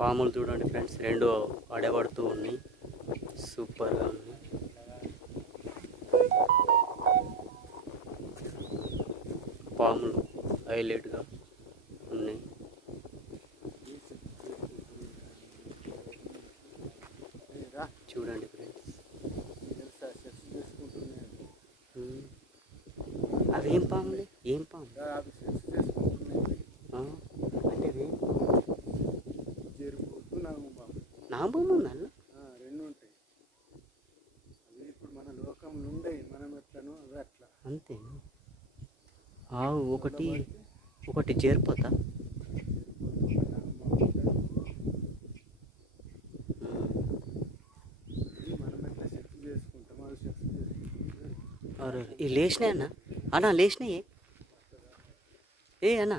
పాములు చూడండి ఫ్రెండ్స్, రెండు అడబడుతూ ఉన్నాయి. సూపర్గా ఉంది. పాములు హైలైట్గా ఉన్నాయి. చూడండి ఫ్రెండ్స్, అవేం పాములే? ఏం పాము అంటే? నాగబొమ్మ ఉందన్న? రెండు ఉంటాయి. అవి ఇప్పుడు మన లోకంలో ఉండే, మనం ఎట్లను అవి అట్లా. అంతేనా? ఒకటి చేరిపోతా. మనం ఎట్లా సెక్స్ చేసుకుంటాం, అవి సెక్స్ చేసుకుంటాం. అరే ఇవి లేచినాయి అన్న. అన్న లేచినాయి. ఏ అన్న